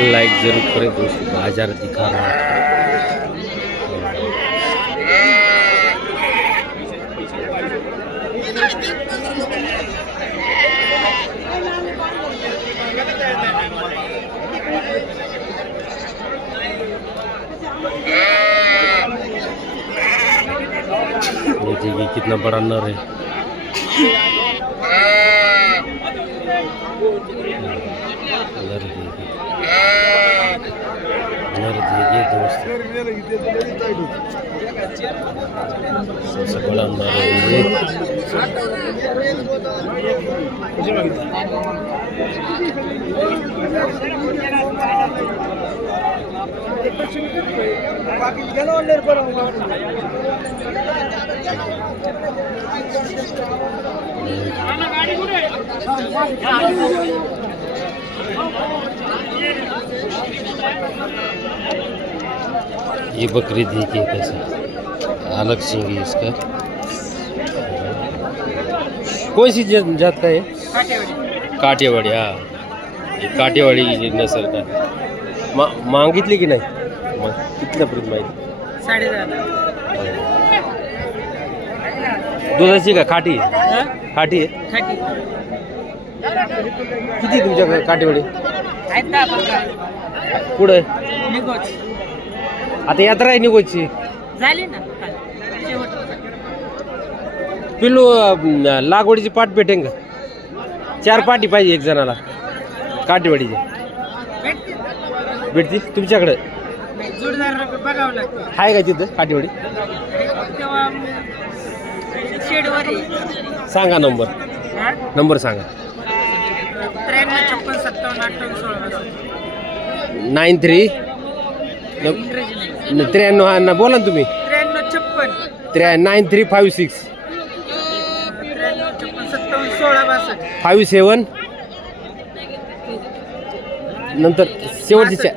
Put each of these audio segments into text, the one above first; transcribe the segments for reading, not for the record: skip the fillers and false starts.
Like जरूर करें दोस्तों, बाजार दिखा रहा है। देखिए कितना बड़ा नर है। नर देखिए दोस्त, सबसे बड़ा नर है ये। ये बकरी देखिए कैसे अलग सिंग है इसका। कौन सी जात का है? काठियावाड़ी। हाँ, ये काठियावाड़ी नस्ल का। मागितली की नाही? कितल्यापर्यंत माहिती? 10.5. दुधाची का? खाटी आहे? खाटी आहे? खाटी. किती तुमच्याकडे काठीवाडी? आहेत 10-15. पुढे निघोच आता यात्रा आहे निघोची. झाली ना शेवट. पिल्लू लागवडीची पाट भेटेन का? 4 पाटी पाहिजे एक जणाला काठीवाडीची. भेटते भेटतील तुमच्याकडे? जोडदार बघावं लागतं. आहे का तिथं काठीवाडी? तेव्हा शेडवर आहे. सांगा नंबर. हा? नंबर सांगा. 53 56 57 58 16. 93 इंग्रजी नाही. 93. हा ना, बोला ना तुम्ही. 53 56 9356 53 56 57 16 62. 57 नंतर शेवटचे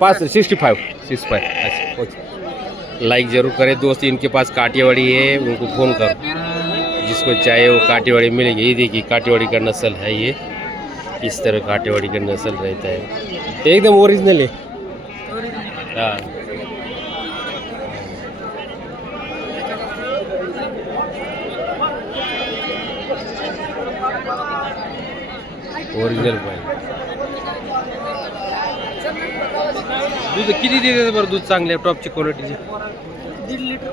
65. अच्छा, ओके। लाइक जरूर करें दोस्त, इनके पास काठियावाड़ी है, उनको फ़ोन कर, जिसको चाहे वो काठियावाड़ी मिलेगी। ये देखिए काठियावाड़ी का नस्ल है ये, इस तरह काठियावाड़ी का नस्ल रहता है, एकदम ओरिजिनल है। हाँ, ओरिजिनल पाहिजे। दूध किती देते बरं? दूध चांगले टॉपची क्वालिटीचे? 1.5 लिटर.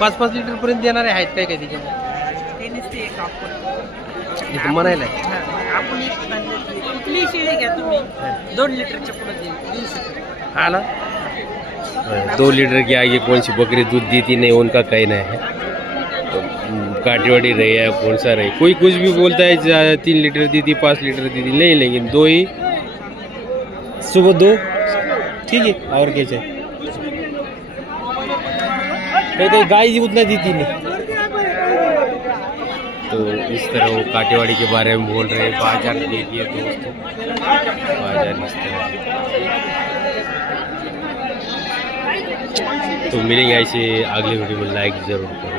5-5 लिटर पर्यंत देणारे आहेत काय काय त्याच्यामध्ये? तेच ते एक आपण इथं म्हणायला आहे. आपण एक कुठली शेळी घ्या तुम्ही 2 लिटरच्या पुढे देऊ शकतो. हाँ ना, 2 लीटर के आगे कौन सी बकरी दूध देती नहीं, उनका कहना है। तो काठियावाड़ी रहे या कौन सा रहे, कोई कुछ भी बोलता है 3 लीटर देती 5 लीटर देती, नहीं, लेकिन 2 ही सुबह 2 ठीक है। और क्या चाहिए? कहीं गाय जी उतना देती नहीं। तो इस तरह वो काठियावाड़ी के बारे में बोल रहे हैं। बाजार देखिए दोस्तों, बाजार इस तरह। तो मिलेंगे ऐसे अगले वीडियो में, लाइक जरूर करें।